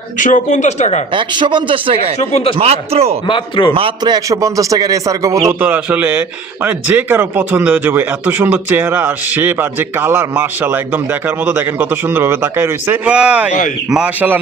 একশো পঞ্চাশ টাকা। একশো পঞ্চাশ টাকায়? মাত্র? মাত্র। মাত্র একশো পঞ্চাশ টাকায় রেসার কবুতর আসলে মানে যে কারও পছন্দ হয়ে যাবে এত সুন্দর চেহারা আর শেপ আর যে কালার মার্শাল্লাহ একদম দেখার মতো দেখেন কত সুন্দর ভাবে তাকাই রয়েছে ভাই। ভাই।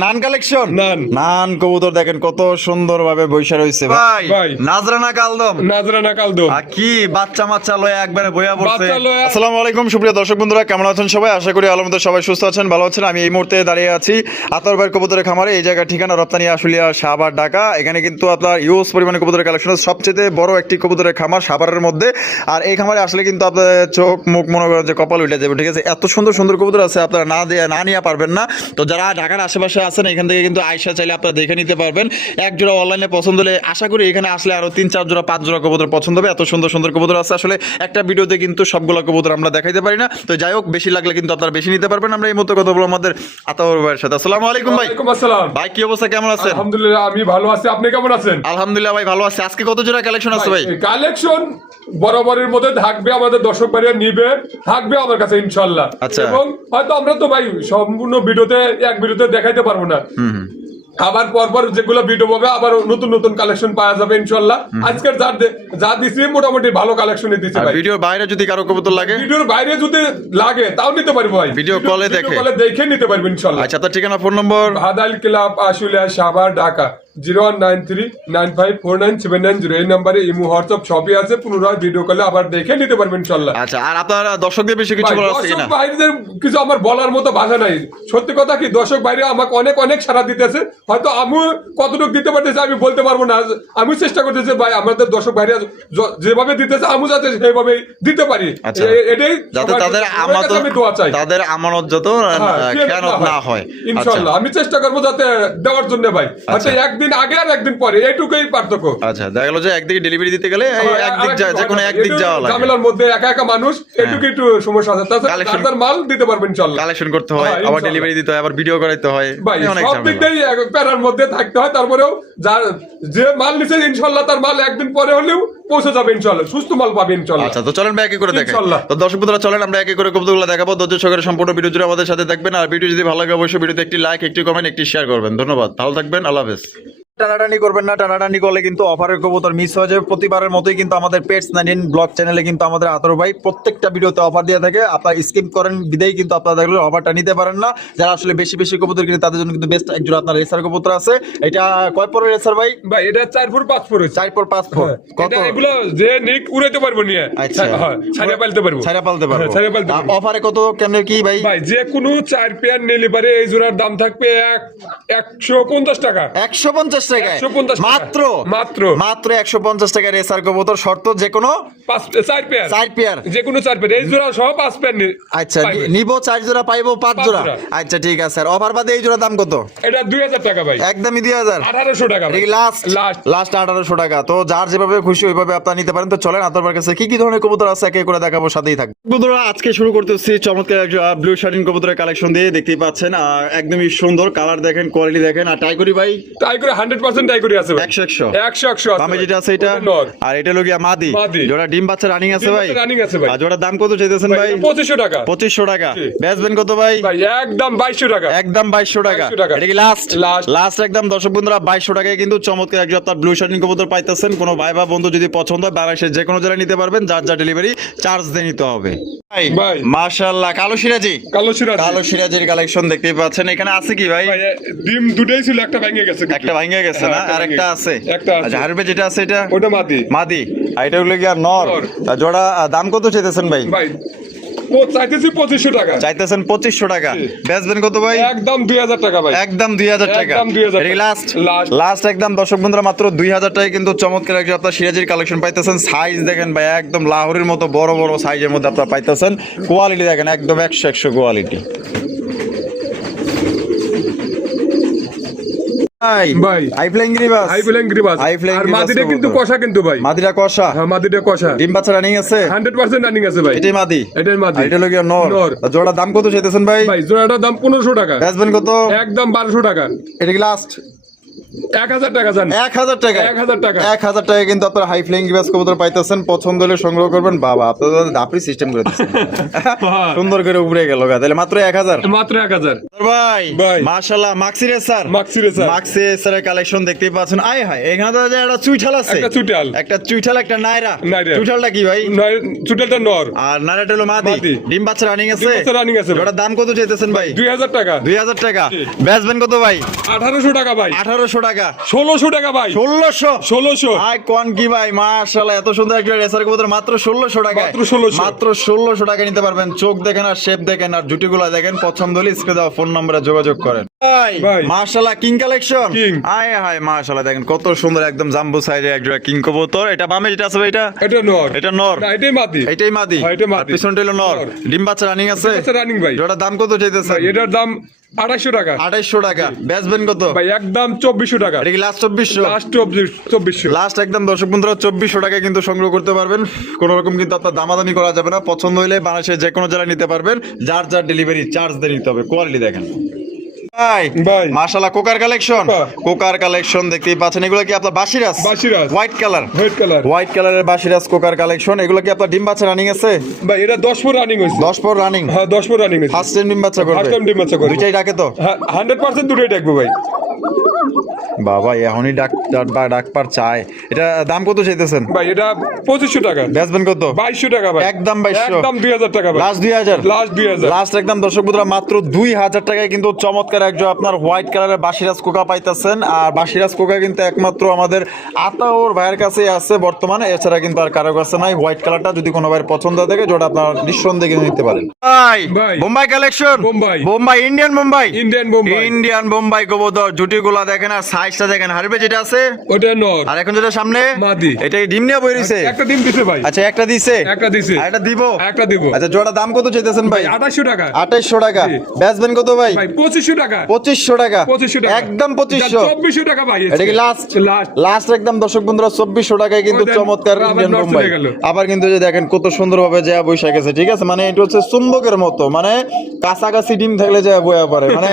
নান কালেকশন নান। নান কবুতর দেখেন কত সুন্দর ভাবে বৈশা রয়েছে ভাই ভাই। নাজরানা কালদম। নাজরানা কালদো কি বাচ্চা মাচ্চা লয়ে একবারে বইয়া পড়ছে। আসসালামু আলাইকুম সুপ্রিয় দর্শক বন্ধুরা কেমন আছেন সবাই? আশা করি আলম সবাই সুস্থ আছেন ভালো আছেন। আমি এই মুহূর্তে দাঁড়িয়ে আছি আতরবার কবুতরের খামারে। এই জায়গার ঠিকানা রপ্তানি আশুলিয়া, সাভার, ঢাকা। এখানে কিন্তু আপনার ইউজ পরিমাণে কবুতরের কালেকশন সবচেয়ে বড় একটি কবুতরের খামার সাভারের মধ্যে। আর এই খামারে আসলে কিন্তু আপনার চোখ, মুখ মনে করেন যে কপাল উঠে যাবে, ঠিক আছে? এত সুন্দর সুন্দর কবুতর আছে, আপনারা না দিয়ে, না নিয়ে পারবেন না। তো যারা ঢাকার আশেপাশে আছেন, এখান থেকে কিন্তু আয়সা চাইলে আপনারা দেখে নিতে পারবেন। এক জোড়া অনলাইনে পছন্দ হলে আশা করি এখানে আসলে আরও তিন, চার জোড়া, পাঁচ জোড়া কবুতর পছন্দ হবে। এত সুন্দর সুন্দর কবুতর আছে। আসলে একটা ভিডিওতে কিন্তু সবগুলো কবুতর আমরা দেখাইতে পারি না। তো যাই হোক, বেশি লাগলে কিন্তু আপনারা বেশি নিতে পারবেন। আমরা এই মতো কথা বলব আমাদের আতাউর ভাইয়ের সাথে। আসসালামু আলাইকুম ভাই। ওয়ালাইকুম আসসালাম ভাই কি অবস্থা? কেমন আছেন? আলহামদুলিল্লাহ আমি ভালো আছি। আপনি কেমন আছেন? আলহামদুলিল্লাহ ভাই ভালো আছি। আজকে কত জোড়া কালেকশন আছে ভাই কালেকশন বরাবরের মধ্যে থাকবে আমাদের দর্শক বাড়িয়া নিবে থাকবে আমার কাছে ইনশাল্লাহ আচ্ছা। এবং হয়তো আমরা তো ভাই সম্পূর্ণ ভিডিওতে এক ভিডিওতে দেখাইতে পারব না। আবার পরপর যেগুলো ভিডিও হবে আবার নতুন নতুন কালেকশন পাওয়া যাবে ইনশাল্লাহ। আজকের যা যা দিছি মোটামুটি ভালো কালেকশন দিছি ভাই। ভিডিওর বাইরে যদি কারও কবুতর লাগে? ভিডিওর বাইরে যদি লাগে তাও নিতে পারব ভাই। ভিডিও কলে দেখে। কলে দেখে নিতে পারবেন ইনশাল্লাহ। আচ্ছা তো ঠিকানা phone number Hadal club Ashulia Savar Dhaka. Zero one nine three nine five four nine seven nine zero এই নাম্বারে ইমো হোয়াটসঅ্যাপ সবই আছে। পুনরায় ভিডিও কলে আবার দেখে নিতে পারবেন ইনশাল্লাহ। আচ্ছা আর আপনার দর্শকদের বেশি কিছু বলার আছে দর্শক কিনা? ভাইদের কিছু আমার বলার মতো ভাষা নাই। সত্যি কথা কি দর্শক ভাইরা আমাকে অনেক অনেক সারা দিতেছে। হয়তো আমি কতটুকু দিতে পারতেছি আমি বলতে পারব না। আমি চেষ্টা করতেছি ভাই আমাদের দর্শক ভাইরা যেভাবে দিতেছে আমি যাতে সেইভাবে দিতে পারি। আচ্ছা। এটাই যাতে তাদের আমানত আমি দোয়া চাই। তাদের আমানত যত হ্যাঁ, খেয়ানত না হয়। ইনশাল্লাহ আচ্ছা। আমি চেষ্টা করব যাতে দেওয়ার জন্য ভাই। আচ্ছা একদিন আগে আর একদিন পরে এইটুকুই পার্থক্য। আচ্ছা দেখা গেলো যে একদিকে ডেলিভারি দিতে গেলে একদিক যা- কোনো একদিক যাওয়া লাগে। ঝামেলার মধ্যে একা একা মানুষ এটুকু একটু সমস্যা আছে। তাছাড়া মাল দিতে পারবেন ইনশাল্লাহ। কালেকশন করতে হয় হ্যাঁ, আবার ডেলিভারি দিতে হয় আবার ভিডিও করাইতে হয় ভাই অনেক সব দিক এক- প্যারার মধ্যে থাকতে হয় তারপরেও যার যে মাল নিছে ইনশাল্লাহ তার মাল একদিন পরে হলেও পৌঁছে যাবে ইনশাল্লাহ সুস্থ মাল পাবে ইনশাল্লাহ। আচ্ছা তো চলেন ভাই একে করে দেখেন ইনশাল্লাহ। তো দর্শক বন্ধুরা চলেন আমরা একে করে কবুতরগুলো দেখাবো। ধৈর্য সহকারে সম্পূর্ণ ভিডিও জুড়ে আমাদের সাথে থাকবেন। আর ভিডিও যদি ভালো লাগে অবশ্যই ভিডিওতে একটি লাইক একটি কমেন্ট একটি শেয়ার করবেন। ধন্যবাদ। ভালো থাকবেন আল্লাহ হাফেজ। টানাটানি করবেন না টানাটানি করলে কিন্তু অফারের কবুতর মিস হয়ে যাবে। প্রতিবারের মতোই কিন্তু আমাদের পেটস নাইন ব্লগ চ্যানেলে কিন্তু আমাদের আতর ভাই প্রত্যেকটা ভিডিওতে অফার দিয়ে থাকে। আপনারা স্কিপ করেন বিদায় কিন্তু আপনারা দেখলে অফারটা নিতে পারেন না। যারা আসলে বেশি বেশি কবুতর কিনে তাদের জন্য কিন্তু বেস্ট একজন আপনার রেসার কবুতর আছে। এটা কয় পরের রেসার ভাই? ভাই এটা চার ফুট পাঁচ ফুট চার পর পাঁচ ফুট কত? এটা এগুলো যে নিক উড়াইতে পারব নিয়ে। আচ্ছা। হ্যাঁ ছাড়িয়ে পালতে পারব। ছাইরা পালতে পারব। হ্যাঁ, ছাইরা পালতে পারব। অফারে কত কেমনে কি ভাই? ভাই যে কোনো চার পেয়ার নিলে পারে এই জোড়ার দাম থাকবে এক একশো পঞ্চাশ টাকা। একশো পঞ্চাশ টাকায়। মাত্র? মাত্র। মাত্র একশো পঞ্চাশ টাকায় রেসার কবুতর শর্ত যে কোনো চার পেয়ার। চার পেয়ার। যে কোনো চার পেয়ার। এই জোড়া সহ পাঁচ পেয়ার আচ্ছা। নিবো চার জোড়া পাইবো পাঁচ জোড়া। আচ্ছা ঠিক আছে। আর অফার বাদে এই জোড়া দাম কত? এটা দুই হাজার টাকা ভাই। একদমই দুই হাজার। আঠারোশো টাকা লাস্ট লাস্ট লাস্ট আঠারোশো টাকা। তো যার যেভাবে খুশি ওইভাবে আপনারা নিতে পারেন। তো চলেন আপনার কাছে কি কি ধরনের কবুতর আছে? একে করে দেখাবো সাথেই থাকবে। বন্ধুরা আজকে শুরু করতেছি চমৎকার ব্লু শার্টিন কবুতরের কালেকশন দিয়ে। দেখতেই পাচ্ছেন একদমই সুন্দর। কালার দেখেন কোয়ালিটি দেখেন। আর টাইগরি ভাই? তাই করে হান্ড্রেড পার্সেন্ট তাই করে আছে ভাই। একশো একশো। একশো একশো আছে যেটা আছে এটা আর এটা লগিয়া মাদি। মাদি। জোড়া ডিম বাচ্চা রানিং আছে ভাই। বাচ্চা আছে ভাই। আর জোড়া দাম কত চাইতেছেন ভাই পঁচিশশো টাকা। পঁচিশশো টাকা। বেচবেন কত ভাই? ভাই একদম বাইশশো টাকা। একদম 2200 টাকা। এটা কি লাস্ট লাস্ট একদম দর্শক বন্ধুরা বাইশশো টাকায় কিন্তু চমৎকার একজন আপনার ব্লু শার্টিং কবুতর পাইতেছেন। কোনো ভাই বা বন্ধু যদি পছন্দ হয় বাংলাদেশের যে কোনো জেলায় নিতে পারবেন। যার যা ডেলিভারি চার্জ দিয়ে নিতে হবে। ভাই। মাশাআল্লাহ কালো সিরাজি। কালো সিরাজ। কালো সিরাজির কালেকশন দেখতেই পাচ্ছেন। এখানে আছে কি ভাই? ভাই ডিম দুটাই ছিল একটা ভেঙে গেছে একটা ভাঙে গেছে না? হ্যাঁ, আর একটা আছে। আচ্ছা হারবে যেটা আছে এটা? ওটা মাদি। মাদি। আর এটা হলো কি আর নর। জোড়া দাম কত চাইতেছেন ভাই? ভাই চাইতেছি পঁচিশশো টাকা। চাইতেছেন পঁচিশশো টাকা। বেচবেন কত ভাই? একদম দুই হাজার টাকা ভাই। একদম দুই হাজার টাকা। একদম 2000 টাকা। লাস্ট লাস্ট একদম দর্শক বন্ধুরা মাত্র দুই হাজার কিন্তু চমৎকার একজন আপনার সিরাজির কালেকশন পাইতেছেন। সাইজ দেখেন ভাই একদম লাহোরের মতো বড় বড় সাইজের মধ্যে আপনারা পাইতেছেন। কোয়ালিটি দেখেন একদম একশো একশো কোয়ালিটি ভাই ভাই। হাই ফ্লাইং গ্রিবাস হাই ফ্লাইং গ্রিবাস flying আর মাদিটা কিন্তু কষা কিন্তু ভাই। মাদিরা কষা। হ্যাঁ মাদিটা কষা। ডিম বাচ্চা রানিং আছে? হান্ড্রেড পার্সেন্ট রানিং আছে ভাই। এটাই মাদি। এটাই মাদি। এটা নর। নর। জোড়া দাম কত চাইতেছেন ভাই? ভাই জোড়াটার দাম 1500 টাকা। বেচবেন কত? একদম 1200 টাকা। এটা কি লাস্ট এক হাজার টাকা জান। এক হাজার টাকা। এক হাজার টাকা। এক হাজার টাকা কিন্তু আপনারা হাই ফ্লাইং গ্লাস কবুতর পাইতেছেন। পছন্দ হলে সংগ্রহ করবেন। বাবা আপনাদের দাপড়ি সিস্টেম করে সুন্দর করে উপরে গেল গা। তাহলে মাত্র এক হাজার। মাত্র এক হাজার। ভাই ভাই। মাশাআল্লাহ মাক্সিরে স্যার মাক্সিরে স্যার। মাক্সিরে স্যারের কালেকশন দেখতেই পাচ্ছেন। আয় হায় এখানে তো একটা চুইঠাল আছে। একটা চুইঠাল। একটা চুইঠাল একটা নাইরা। চুইঠালটা কি ভাই? নর। আর নাইরাটা হলো মাদি। ডিম বাচ্চা রানিং আছে। দাম কত চাইতেছেন ভাই? দুই হাজার টাকা। দুই হাজার টাকা। জি। বেচবেন কত ভাই? আঠারোশো টাকা ভাই। আঠারোশো টাকা। ষোলোশো টাকা ভাই। ষোলোশো? ষোলোশো। আই কোন কি ভাই মাশাআল্লাহ এত সুন্দর একটা রেসার কবুতর মাত্র 1600 টাকা মাত্র 1600 মাত্র 1600 টাকা নিতে পারবেন। চোখ দেখেন আর শেপ দেখেন আর জুটিগুলো দেখেন। পছন্দ হলে স্ক্রিনে দেওয়া ফোন নম্বরে যোগাযোগ করেন। ভাই। কিং কালেকশন আয় হায় মাশাআল্লাহ দেখেন কত সুন্দর একদম জাম্বো সাইজের একটা কিং কবুতর। এটা বামে যেটা আছে এটা? এটা নর। এটা নর। এটাই মাতি এটাই মাদি। হ্যাঁ, এটাই মাদি। পিছনটা হলো নর। ডিম বাচ্চা রানিং আছে? রানিং ভাই। এটার দাম কত চাইতেছে এটার দাম আড়াইশো টাকা। আড়াইশো টাকা। বেচবেন কত? ভাই একদম চব্বিশশো টাকা। এটা কি লাস্ট চব্বিশশো? লাস্ট চব্বিশশো। লাস্ট একদম দর্শক বন্ধুরা চব্বিশশো টাকা কিন্তু সংগ্রহ করতে পারবেন। কোনো রকম কিন্তু আপনার দামাদামি করা যাবে না। পছন্দ হলে বাংলাদেশের যে কোনো জেলায় নিতে পারবেন। যার যার ডেলিভারি চার্জ দিয়ে নিতে হবে। কোয়ালিটি দেখেন। ভাই। মাশাআল্লাহ কোকার কালেকশন। কোকার কালেকশন দেখতেই পাচ্ছেন। এগুলো কি আপনার বাসিরাস বাসিরাস white colour white colour white কালারের বাসিরাস কোকার কালেকশন এগুলো কি আপনার ডিম বাচ্চা রানিং আছে? ভাই এটা দশ ফুট রানিং হয়েছে। দশ পর রানিং হ্যাঁ দশ ফুট রানিং হয়েছে। ফার্স্ট টাইম ডিম বাচ্চা করবে। ফার্স্ট টাইম ডিম বাচ্চা করবে। দুইটাই ডাকে তো? হান্ড্রেড পার্সেন্ট দুটোই দেখব ভাই। বাবা এখনই ডাক ডাক- ডাকপার চায়। এটা দাম কত চাইতেছেন? ভাই এটা পঁচিশশো টাকা। বেচবেন কত? বাইশশো টাকা ভাই। একদম 2200 একদম দুই হাজার টাকা লাস্ট দুই হাজার? লাস্ট দুই হাজার। লাস্ট একদম দর্শক বন্ধুরা মাত্র দুই হাজার টাকায় কিন্তু চমৎকার একজন আপনার হোয়াইট কালারের বাসিরাজ কোকা পাইতেছেন। আর বাসিরাজ কোকা কিন্তু একমাত্র আমাদের ভাইয়ের কাছে আছে বর্তমানে। এছাড়া কিন্তু আর কারও কাছে নাই। হোয়াইট কালারটা যদি কোনো ভাইয়ের পছন্দ থাকে যেটা আপনার নিঃসন্দেহে কিন্তু নিতে পারেন। Bombay. Collection Bombay. Bombay. Indian Bombay? Indian Bombay. Indian Bombay কবুতর জুটিগুলা দেখেন আর সাইজটা দেখেন। হারবে যেটা আছে ওটা নর। আর এখন যেটা সামনে মাদি। এটা ডিম নিয়ে বই রইছে। একটা ডিম দিছে ভাই। আচ্ছা একটা দিছে? একটা দিছে। আর একটা দিব? একটা দিব। আচ্ছা জোড়া দাম কত চাইতেছেন ভাই? আঠাশশো টাকা। আঠাইশশো টাকা। জি। কত ভাই? ভাই পঁচিশশো টাকা। পঁচিশশো টাকা। পঁচিশশো টাকা। একদম পঁচিশশো। চব্বিশশো টাকা ভাই এটা কি লাস্ট লাস্ট লাস্ট একদম দর্শক বন্ধুরা চব্বিশশো টাকায় কিন্তু চমৎকার আবার ইন্ডিয়ান বোম্বাই। আবার কিন্তু যে দেখেন কত সুন্দর ভাবে যা বৈশাখ গেছে ঠিক আছে? মানে এটা হচ্ছে চুম্বকের মতো। মানে কাছাকাছি ডিম থাকলে যা বয়া পারে। মানে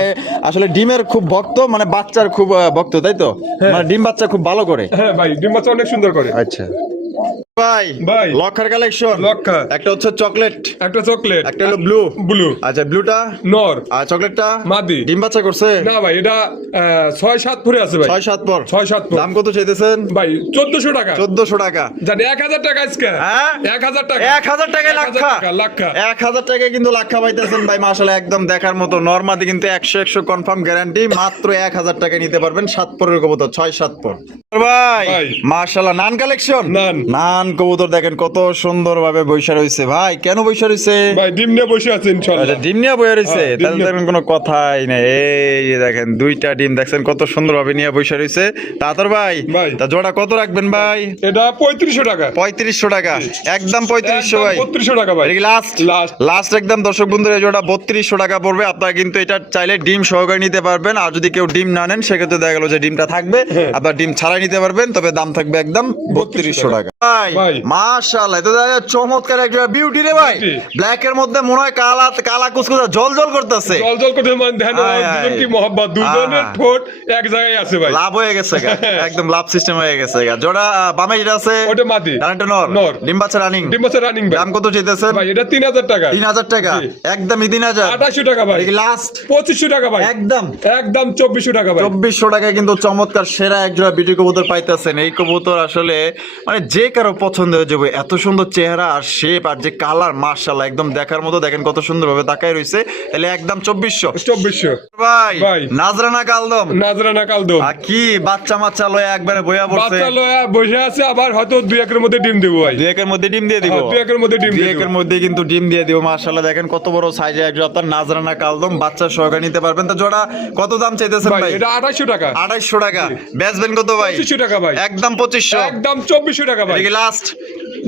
আসলে ডিমের খুব ভক্ত মানে বাচ্চার খুব আহ, ভক্ত তাই তো? মানে ডিম বাচ্চা খুব ভালো করে। হ্যাঁ ভাই ডিম বাচ্চা অনেক সুন্দর করে। আচ্ছা। ভাই ভাই। লক্ষার কালেকশন লক্ষা। একটা হচ্ছে চকলেট একটা চকলেট একটা হলো ব্লু ব্লু আচ্ছা ব্লুটা নর। আর চকলেটটা মাদি। ডিম বাচ্চা করছে? না ভাই এটা ছয় সাত ফুটে আছে ভাই। ছয় সাত পর। ছয় সাত ফুট দাম কত চাইতেছেন? ভাই চোদ্দশো টাকা। চোদ্দশো টাকা। জানি এক হাজার টাকা আজকে হ্যাঁ? এক হাজার টাকা। এক হাজার টাকায় এক হাজার লাক্ষা। লাক্ষা। এক হাজার টাকায় কিন্তু লাক্ষা পাইতেছেন ভাই মাসালে একদম দেখার মতো। নর্মাদি কিন্তু একশো একশো কনফার্ম গ্যারান্টি মাত্র এক হাজার টাকা নিতে পারবেন সাত পরের কবুতর ছয় সাত পর। ভাই। মাশাল্লাহ নান কালেকশন নান। নান কবুতর দেখেন কত সুন্দর ভাবে বৈশা রয়েছে। ভাই কেন বৈশা রয়েছে? ভাই ডিম নিয়ে বসে আছে আচ্ছা ডিম নিয়ে বয়ে রয়েছে? হ্যাঁ, তাহলে দেখেন কোনো কথাই নেই। এই যে দেখেন দুইটা ডিম দেখছেন কত সুন্দর ভাবে নিয়ে বসে রয়েছে। তাতর ভাই। তা জোড়া কত রাখবেন ভাই? এটা পঁয়ত্রিশশো টাকা। পঁয়ত্রিশশো টাকা। একদম পঁয়ত্রিশশো ভাই। বত্রিশশো টাকা ভাই। লাস্ট. লাস্ট একদম দর্শক বন্ধুরা জোড়া বত্রিশশো টাকা পড়বে। আপনারা কিন্তু এটা চাইলে ডিম সহকারে নিতে পারবেন। আর যদি কেউ ডিম না নেন সেক্ষেত্রে দেখা গেল যে ডিমটা থাকবে। হ্যাঁ। আপনার ডিম ছাড়াই নিতে পারবেন তবে দাম থাকবে একদম বত্রিশশো টাকা। ভাই ভাই। মাশাআল্লাহ যায় চমৎকার একটা বিউটি রে ভাই। ব্ল্যাক এর মধ্যে মনে হয় কালা কালা কুচকুচা জল জল করতেছে জল জল করতে মানে ধ্যান। দুজন কি মহব্বত? দুজনের ঠোঁট এক জায়গায় আছে ভাই। লাভ হয়ে গেছে একদম লাভ সিস্টেম হয়ে গেছে গা। জোড়া বামে যেটা আছে ওটা মাদি কারেন্ট নর। নর। ডিম বাচ্চা রানিং ডিম বাচ্চা রানিং ভাই। দাম কত চাইতেছেন? ভাই এটা তিন হাজার টাকা। তিন হাজার টাকা। জি। একদমই তিন হাজার। টাকা ভাই। লাস্ট পঁচিশশো টাকা ভাই। একদম। একদম চব্বিশশো টাকা ভাই। চব্বিশশো টাকায় কিন্তু চমৎকার সেরা এক জোড়া বিউটি কবুতর পাইতেছেন। এই কবুতর আসলে মানে যে কারও পছন্দ হয়ে যাবে। এত সুন্দর চেহারা আর শেপ আর যে কালার মার্শাল্লাহ একদম দেখার মতো। দেখেন কত সুন্দর ভাবে তাকায় রয়েছে তাহলে একদম চব্বিশশো। চব্বিশশো। ভাই। নাজরানা কালদম। নাজরানা কালদো আর কি বাচ্চা মাচ্চা লয়ে একবারে বইয়া পড়ছে। বাচ্চা লয়া বসে আছে আবার হয়তো দুই একের মধ্যে ডিম দেবো ভাই। দুই একের মধ্যে ডিম দিয়ে দিব। হ্যাঁ, দুই একের মধ্যে ডিম দুই একের মধ্যে কিন্তু ডিম দিয়ে দিব মার্শাল্লাহ দেখেন কত বড় সাইজে একজন আপনার নাজরানা কালদম। বাচ্চা সহকারে নিতে পারবেন। তো জোড়া কত দাম চাইতেছেন ভাই এটা আঠাশশো টাকা। আড়াইশো টাকা। বেচবেন কত ভাই? পঁচিশশো টাকা ভাই। একদম পঁচিশশো। একদম চব্বিশশো টাকা ভাই। লাস্ট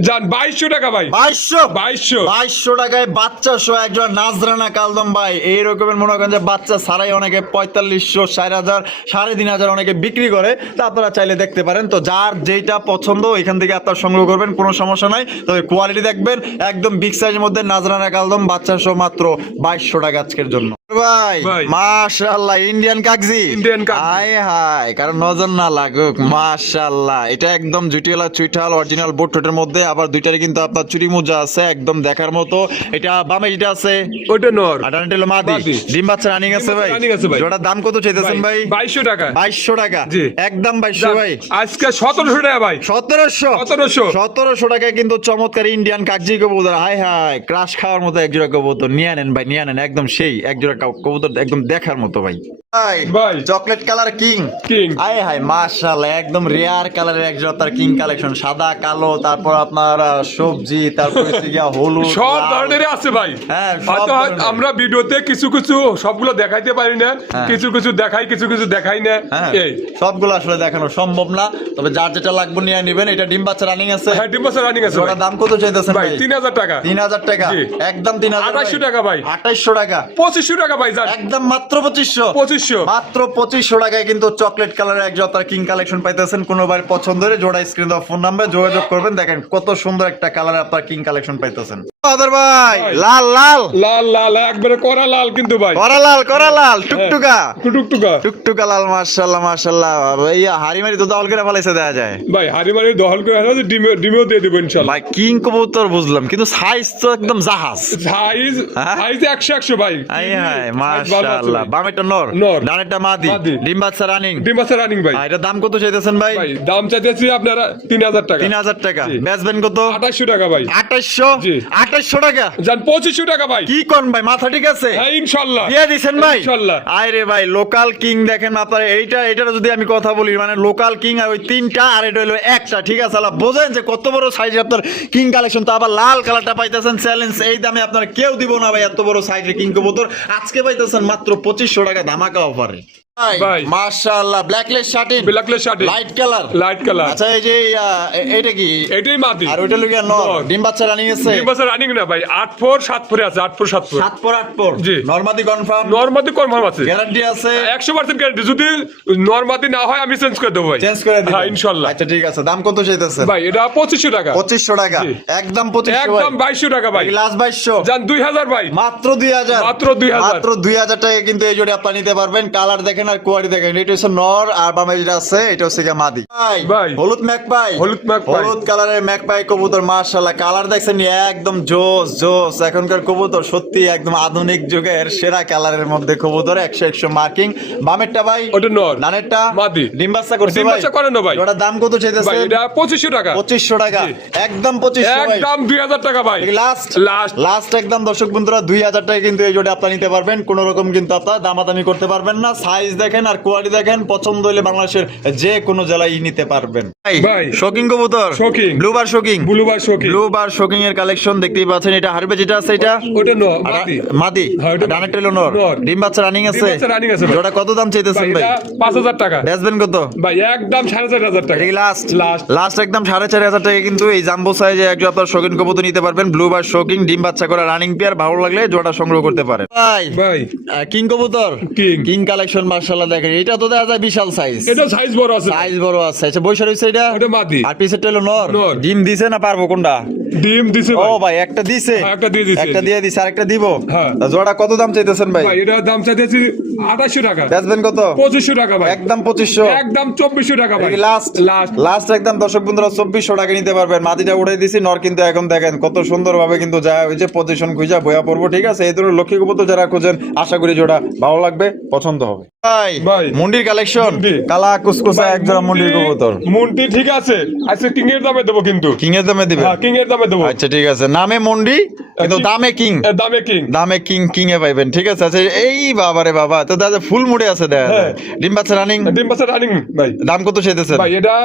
যান বাইশশো টাকা ভাই। বাইশশো? বাইশশো। বাইশশো টাকায় বাচ্চা সহ একজন নাজরানা কালদম ভাই। এই রকমের মনে করেন যে বাচ্চা ছাড়াই অনেকে পঁয়তাল্লিশশো ষাট হাজার সাড়ে তিন হাজার অনেকে বিক্রি করে। তা আপনারা চাইলে দেখতে পারেন। তো যার যেটা পছন্দ এখান থেকে আপনারা সংগ্রহ করবেন কোনো সমস্যা নাই। তবে কোয়ালিটি দেখবেন একদম বিগ সাইজের মধ্যে নাজরানা কালদম বাচ্চা সহ মাত্র বাইশশো টাকা আজকের জন্য। ভাই। মাশাআল্লাহ ইন্ডিয়ান কাগজি কাগজি। হাই হাই কারণ নজর না লাগুক মাশাআল্লাহ। এটা একদম জুটিওয়ালা চুইঠাল অরিজিনাল বোট টোটের মধ্যে আবার দুইটারই কিন্তু আপনার চুরি মোজা আছে একদম দেখার মতো। এটা বামে যেটা আছে ওটা নর। আটানাটি হলো মাদি। ডিম বাচ্চা রানিং আছে ভাই। running আছে ভাই। জোড়ার দাম কত চাইতেছেন ভাই বাইশশো টাকা। বাইশশো টাকা। জি। একদম বাইশশো ভাই। আজকে সতেরোশো টাকা ভাই। সতেরোশো? সতেরোশো। সতেরোশো টাকায় কিন্তু চমৎকার ইন্ডিয়ান কাগজি কবুতর। হাই হাই ক্রাশ খাওয়ার মতো এক জোড়া কবুতর। নিয়ে আনেন ভাই নিয়ে আনেন। একদম সেই এক জোড়া কবুতর একদম দেখার মতো ভাই। ভাই। Chocolate colour king. King. High high মাশাআল্লাহ একদম রেয়ার কালারের এক জোড়া কিং কালেকশন সাদা কালো তারপর আপনার সবজি তারপর হচ্ছে গিয়া হলুদ সব লাল। ধরনেরই আছে ভাই। হ্যাঁ, হয়তো আমরা ভিডিওতে কিছু কিছু সবগুলো দেখাইতে পারি না। হ্যাঁ। কিছু কিছু দেখাই কিছু কিছু দেখাই না। হ্যাঁ এই। সবগুলো আসলে দেখানো সম্ভব না। তবে যার যেটা লাগবে নিয়ে নেবেন। এটা ডিম বাচ্চা রানিং আছে। হ্যাঁ ডিম বাচ্চা রানিং আছে ওটা দাম কত চাইতেছেন ভাই ভাই? তিন হাজার টাকা। তিন হাজার টাকা। জি। একদম তিন হাজার 2800 টাকা ভাই। আঠাইশশো টাকা। পঁচিশশো টাকা ভাই একদম মাত্র পঁচিশশো মাত্র পঁচিশশো টাকায় কিন্তু চকলেট কিং কালেকশন পাইতেছেন কোনো ভাই পছন্দ জোড়া স্ক্রিন দেওয়া ফোন নাম্বার যোগাযোগ করবেন। দেখেন কত সুন্দর একটা কালার আপনার কিং কালেকশন পাইতেছেন। আদর ভাই। ভাই। লাল লাল। লাল লাল একবারে করা লাল কিন্তু ভাই। করা লাল করা লাল টুকটুকা। টুকটুকা। টুকটুকা লাল মার্শাল্লাহ মার্শাল্লাহ হাড়ি মারি তো দল করে ফেলাইছে দেওয়া যায়। ভাই হারিমারি দহল করে আছে ডিমে ডিমেও দিয়ে দেবো ইনশাল্লাহ ভাই কিং কবুতর বুঝলাম কিন্তু সাইজ তো একদম জাহাজ। সাইজ? সাইজ একশো একশো ভাই। আই হাই Size ভালো আছে মাশাআল্লাহ। ভাই। নর নর। মাদি। মাদি। ডিম বাচ্চা রানিং রানিং ভাই। এটা দাম কত চাইতেছেন ভাই? ভাই দাম চাইতেছি আপনারা তিন হাজার টাকা। তিন হাজার টাকা। জি। বেচবেন কত? আঠাশশো টাকা ভাই। আঠাইশশো? জি। আঠাইশশো টাকা। যান পঁচিশশো টাকা ভাই। কি কোন ভাই? মাথা ঠিক আছে? হ্যাঁ ইনশাল্লাহ। দিয়ে দিছেন ভাই? ইনশাল্লাহ। আয় রে ভাই লোকাল কিং দেখেন আপনার এইটা এটার যদি আমি কথা বলি মানে লোকাল কিং আর ওই তিনটা আর এটা হলো একটা ঠিক আছে? আল্লাহ বোঝেন যে কত বড় সাইজের আপনার কিং কালেকশন তো আবার লাল কালারটা পাইতেছেন চ্যালেঞ্জ এই দামে আপনার কেউ দিব না ভাই এত বড় সাইজের কিং কবুতর। আজকে পাইতেছেন মাত্র পঁচিশশো টাকা ধামাকা অফারে। মাশাআল্লাহ ব্ল্যাকলেস শার্টিন ব্ল্যাকলেস শার্ট লাইট কালার লাইট কালার আচ্ছা এই যে এটা কি? এটাই মাদি আর ওইটা লুকিয়ে নর। নর। ডিম বাচ্চা রানিং আছে ডিম্বাসা রানিং না ভাই আট ফোর সাত ফোরে আছে আট ফোর সাত ফোর। সাত পর আট পর জি। নরমাদি কনফার্ম নর্মাদি কনফার্ম আছে। গ্যারান্টি আছে? একশো পার্সেন্ট গ্যারান্টি যদি নর্মাদি না হয় আমি চেঞ্জ করে দেবো ভাই। চেঞ্জ করে দিবেন। হ্যাঁ আচ্ছা ঠিক আছে। দাম কত চাইতেছেন? ভাই এটা পঁচিশশো টাকা। পঁচিশশো টাকা। একদম একদম বাইশশো টাকা ভাই। লাস্ট বাইশশো। দুই হাজার ভাই। মাত্র দুই হাজার। মাত্র 2000 মাত্র দুই হাজার টাকা কিন্তু এই জোড়ি আপনার নিতে পারবেন। কালার দেখেন আর কোয়ালিটি দেখেন এটা হচ্ছে নর আর বামে যেটা আছে এটা হচ্ছে গিয়ে মাদি। ভাই। হলুদ ম্যাক পাই হলুদ ম্যাকপাই। হলুদ কালারের ম্যাক পাই কবুতর মার্শাল্লাহ কালার দেখছেন একদম জোস জোস। এখনকার কবুতর সত্যি একদম আধুনিক যুগের সেরা কালারের মধ্যে কবুতর একশো একশো মার্কিং। বামেরটা ভাই ওটা নর। নানেরটা মাদি। ডিম বাচ্চা করছে ভাই। বাচ্চা করে না ভাই। ওটার দাম কত ভাই এটা পঁচিশশো টাকা। পঁচিশশো টাকা। একদম পঁচিশশো ভাই। একদম দুই হাজার টাকা ভাই। লাস্ট লাস্ট লাস্ট একদম দর্শক বন্ধুরা দুই হাজার টাকা কিন্তু এই আপনার নিতে পারবেন। কোন রকম কিন্তু আপনার দামাদামি করতে পারবেন না। সাইজ দেখেন আর কোয়ালিটি দেখেন পছন্দ হলে বাংলাদেশের যে কোনো জেলায় নিতে পারবেন। ভাই। শোকিং কবুতর। শৌখিন। ব্লু বার শোকিং ব্লু বার শোকিং ব্লু বার শোকিং এর কালেকশন দেখতেই পাচ্ছেন এটা হারবে যেটা আছে এটা? ওটা ন মাদি মাদি হ্যাঁ, ওটা ডানের টেলো নর। নর। ডিম বাচ্চা রানিং আছে? ডিম আছে ভাই। কত দাম চাইতেছেন ভাই এটা পাঁচ হাজার টাকা। বেচবেন কত? ভাই একদম সাড়ে চার হাজার টাকা। লাস্ট লাস্ট লাস্ট একদম সাড়ে চার হাজার টাকা কিন্তু এই জাম্বো সাইজে একজন আপনার কবুতর নিতে পারবেন। ব্লু বার শৌকিং ডিম বাচ্চা করা রানিং পেয়ার ভালো লাগলে জোড়া সংগ্রহ করতে পারেন। ভাই। ভাই কিং কবুতর? কিং কিং কালেকশন মার্শাল্লাহ দেখেন এটা তো দেখা যায় বিশাল সাইজ এটা সাইজ বড় আছে। সাইজ বড় আছে। আচ্ছা বৈশা এটা? ওটা মাদি আর টেলো নর। নর। ডিম দিছে না পারব কোনটা? ডিম দিছে ও ভাই। একটা দিছে। হ্যাঁ, একটা দিয়ে দিছে। একটা দিয়ে দিছে আর একটা দিব। হ্যাঁ। জোড়া কত দাম চাইতেছেন ভাই? ভাই এটার দাম চাইতেছি আঠাশশো টাকা। বেচবেন কত? পঁচিশশো টাকা ভাই। একদম পঁচিশশো। একদম চব্বিশশো টাকা ভাই। লাস্ট লাস্ট লাস্ট একদম দর্শক বন্ধুরা চব্বিশশো টাকা নিতে পারবেন। মাটিটা উঠে দিছি নর কিন্তু এখন দেখেন কত সুন্দর ভাবে কিন্তু যা হয়েছে পজিশন খুঁজা বয়া পড়ব ঠিক আছে? এই ধরনের লক্ষ্মী কবুতর যারা খুঁজেন আশা করি জোড়া ভালো লাগবে পছন্দ হবে। ভাই ভাই। মুন্ডির কালেকশন কালা কুসকুসা এক জোড়া মুন্ডির কবুতর। মুন্টি ঠিক আছে। আজকে কিং এর দামে দেবো কিন্তু। কিং এর দামে দিবে? হ্যাঁ কিং এর দামে দেবো। আচ্ছা ঠিক আছে। নামে মন্ডি কিন্তু দামে কিং। দামে কিং। দামে কিং কিং এ পাইবেন। ঠিক আছে আচ্ছা এই বাবারে বাবা তো দাদা ফুল মুড়ে আছে দেখা। হ্যাঁ। ডিম বাচ্চা রানিং ডিম বাচ্চা রানিং ভাই। দাম কত সেটা ভাই এটা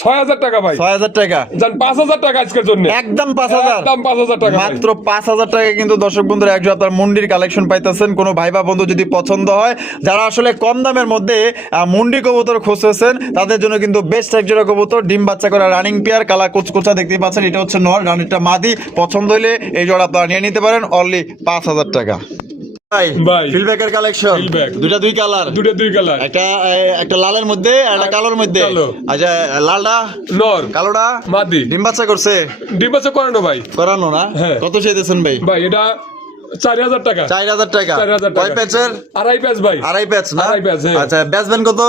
ছয় হাজার টাকা ভাই। ছয় হাজার টাকা। যান পাঁচ হাজার টাকা আজকের জন্য। একদম পাঁচ হাজার। একদম পাঁচ হাজার টাকা মাত্র পাঁচ হাজার টাকা কিন্তু দর্শক বন্ধুরা একজন আপনার মুন্ডির কালেকশন পাইতেছেন। কোনো ভাই বন্ধু যদি পছন্দ হয় যারা আসলে কম দামের মধ্যে মুন্ডি কবুতর খুঁজতেছেন তাদের জন্য কিন্তু বেস্ট এক জোড়া কবুতর ডিম বাচ্চা করা রানিং পেয়ার কালা কুচকুচা দেখতে পাচ্ছেন। এটা হচ্ছে নর রানিটা মাদি। পছন্দ হলে এই জোড়া আপনারা নিয়ে নিতে পারেন। অনলি পাঁচ হাজার টাকা। ফিলব্যাকের কালেকশন। দুটা দুই কালার দুটো দুই কালার একটা একটা লালের মধ্যে একটা কালোর মধ্যে। আচ্ছা লালটা? নর। কালোটা? মাদি। ডিম বাচ্চা করছে? ডিম বাচ্চা করানো ভাই। করানো না? হ্যাঁ। কত চাইতেছেন ভাই? ভাই এটা চার হাজার টাকা। চার হাজার টাকা। চার হাজার কয় টাকা প্যাচের? আড়াই প্যাচ ভাই। আড়াই প্যাচ না? আড়াই প্যাচ, হ্যাঁ। আচ্ছা কত?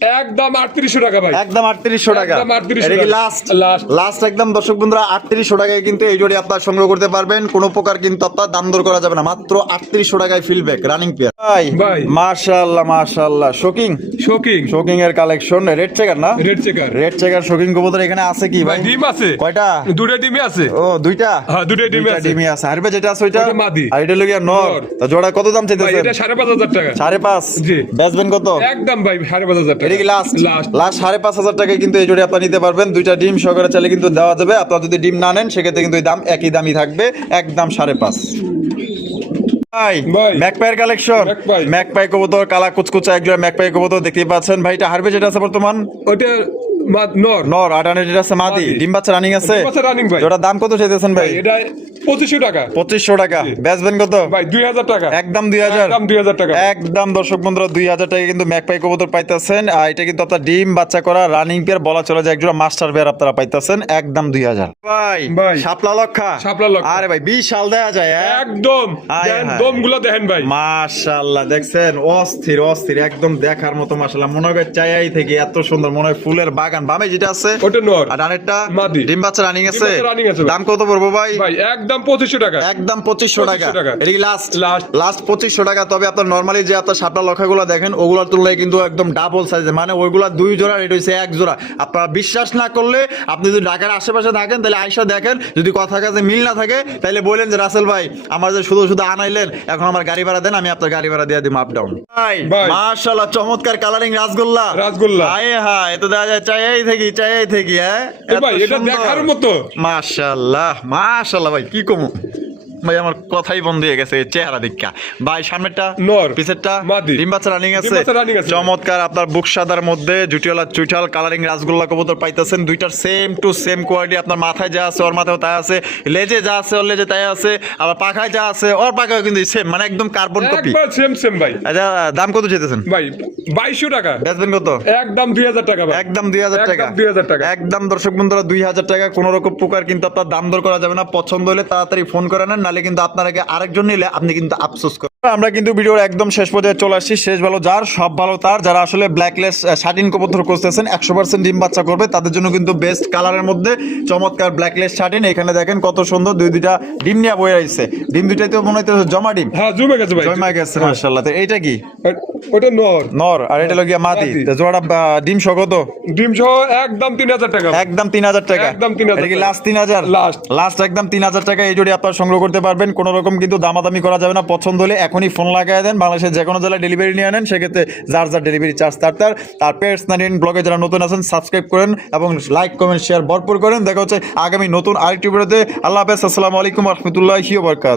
একদম আটত্রিশশো টাকা ভাই। একদম আটত্রিশশো টাকা। একদম 3800 এটা টাকা। Last Last। লাস্ট একদম দর্শক বন্ধুরা আটত্রিশশো টাকায় কিন্তু এই জোড়ি আপনার সংগ্রহ করতে পারবেন। কোনো প্রকার কিন্তু আপনার দাম দর করা যাবে না। মাত্র আটত্রিশশো টাকায় ফিলব্যাক রানিং পেয়ার ভাই ভাই। মাশাআল্লাহ মাশাআল্লাহ। শোকিং শোকিং শোকিং এর কালেকশন রেড চেকার না? রেড চেকার রেড চেকার শোকিং কবুতর এখানে আছে কি ভাই ভাই? ডিম আছে। কয়টা? দুটো ডিমে আছে। ও দুইটা? হ্যাঁ, দুইটা ডিমে আছে। ডিমে আছে। হারবে যেটা আছে ওইটা? ওইটা মাদি। আর এটা লগিয়া নর। নর। জোড়া কত দাম চাইতেছেন? এটা সাড়ে পাঁচ হাজার টাকা। সাড়ে পাঁচ? জি। বেচবেন কত? একদম ভাই সাড়ে পাঁচ হাজার টাকা। এটা কি লাস্ট লাস্ট সাড়ে পাঁচ হাজার টাকায় কিন্তু এই জোড়ি আপনার নিতে পারবেন। দুইটা ডিম সহকারে চাইলে কিন্তু দেওয়া যাবে। আপনার যদি ডিম না নেন সেক্ষেত্রে কিন্তু দাম একই দামই থাকবে একদম সাড়ে পাঁচ। ভাই ভাই। ম্যাকপাইয়ের কালেকশন ম্যাকপাই। ম্যাকপাই কবুতর কালা কুচকুচা একজোড়া ম্যাকপাই কবুতর দেখতেই পাচ্ছেন। ভাইটা হারবে যেটা আছে বর্তমান? ওইটা নর। যেটা আছে মাদি। ডিম বাচ্চা রানিং আছে? ভাই। জোড়া দাম কত চাইতেছেন ভাই এটা পঁচিশশো টাকা। পঁচিশশো টাকা। বেচবেন কত? ভাই দুই হাজার টাকা। একদম দুই হাজার। একদম দুই হাজার টাকা। একদম দর্শক বন্ধুরা দুই হাজার টাকা কিন্তু ম্যাকপাই কবুতর পাইতেছেন। আর এটা কিন্তু আপনার ডিম বাচ্চা করা রানিং পেয়ার বলা চলে যায় একজোড়া মাস্টার পেয়ার আপনারা পাইতেছেন। একদম দুই হাজার। ভাই ভাই। শাপলা লক্ষা। শাপলা লক্ষা। আরে ভাই বিশাল দেয়া যায়? একদম। আয় দেন। দমগুলো দেখেন ভাই। মাশাআল্লাহ দেখছেন? অস্থির অস্থির একদম দেখার মতো মাশাআল্লাহ মনে হয় চাইয়াই থেকে এত সুন্দর মনে হয় ফুলের বাগান। বামে যেটা আছে ওটা নর। আর ডানেরটা ডিম বাচ্চা রানিং আছে। দাম কত পড়ব ভাই? ভাই একদম পঁচিশশো টাকা। একদম পঁচিশশো টাকা। 2500 টাকা। লাস্ট লাস্ট পঁচিশশো টাকা। তবে আপনার নর্মালি যে আপনার লক্ষাগুলো দেখেন ওগুলোর তুলনায় কিন্তু একদম ডাবল সাইজে মানে ওইগুলা দুই জোড়া এটা হচ্ছে এক জোড়া। আপনারা বিশ্বাস না করলে আপনি যদি ঢাকার আশেপাশে থাকেন তাহলে আইসা দেখেন। যদি কথা কাজে মিল না থাকে তাহলে বললেন যে রাসেল ভাই আমার যে শুধু শুধু আনাইলেন এখন আমার গাড়ি ভাড়া দেন আমি আপনার গাড়ি ভাড়া দিয়ে দিব আপ ডাউন। মাশাআল্লাহ চমৎকার কালারিং রাসগোল্লা। রাসগোল্লা। হায় হায় তো দেখা যায় চাইয়াই থাকি চাইয়াই থাকি হ্যাঁ? ভাই এটা। দেখার মতো। মাশাল্লাহ মাশাল্লাহ ভাই কি কমু ভাই আমার কথাই বন্ধ হয়ে গেছে চেহারা দীক্ষা ভাই সামনেরটা নর। পিছেরটা মাদি। ডিম বাচ্চা রানিং আছে। চমৎকার আপনার মধ্যে জুটিওয়ালা চুইঠাল কালারিং রাসগোল্লা কবুতর পাইতেছেন। দুইটার সেম টু সেম কোয়ালিটি আপনার মাথায় যা আছে ওর মাথায় তাই আছে। লেজে যা আছে ওর লেজে তাই আছে। আবার পাখায় যা আছে ওর পাখায় কিন্তু সেম মানে একদম কার্বন কপি সেম সেম ভাই। আচ্ছা দাম কত ভাই বাইশশো টাকা। বেচবেন কত? একদম দুই হাজার টাকা একদম দুই হাজার টাকা। একদম 2000 টাকা। একদম দর্শক বন্ধুরা দুই হাজার টাকা কোন রকম প্রকার কিন্তু আপনার দাম দর করা যাবে না। পছন্দ হলে তাড়াতাড়ি ফোন করে নেন নালে কিন্তু আপনার আগে আরেকজন নিলে আপনি কিন্তু আফসোস আমরা কিন্তু ভিডিওর একদম শেষ পর্যায়ে চলে আসছি। শেষ ভালো যার সব ভালো তার। যারা আসলে ব্ল্যাকলেস শার্টিন কবুতর খুঁজতেছেন একশো পার্সেন্ট ডিম বাচ্চা করবে। তাদের জন্য কিন্তু বেস্ট কালারের মধ্যে চমৎকার ব্ল্যাকলেস শার্টিন। এখানে দেখেন কত সুন্দর দুই দুইটা ডিম নিয়ে বয়ে রয়েছে ডিম দুইটাতে মনে হইতেছে জমা ডিম। হ্যাঁ জমে গেছে ভাই। জমা গেছে মার্শাল্লাহ তো এইটা কি? ওটা নর। নর। আর এটা লগিয়া মাদি। মাদি। জোড়া ডিম সহ কত? ডিম সহ একদম তিন হাজার টাকা। একদম তিন হাজার টাকা। একদম 3000 এটা কি লাস্ট লাস্ট একদম তিন হাজার টাকা এই জোড়ি আপনার সংগ্রহ করতে পারবেন। কোনো রকম কিন্তু দামাদামি করা যাবে না। পছন্দ হলে এখনই ফোন লাগাই দেন। বাংলাদেশের যে কোনো জেলায় ডেলিভারি নিয়ে আনেন সেক্ষেত্রে যার যার ডেলিভারি চার্জ তার তার। তার পেয়ার্স নাইন ব্লগে যারা নতুন আছেন সাবস্ক্রাইব করেন এবং লাইক কমেন্ট শেয়ার ভরপুর করেন। দেখা হচ্ছে আগামী নতুন আরেকটি ভিডিওতে আল্লাহ হাফেজ, আসসালামু আলাইকুম রহমতুল্লাহি বরকাত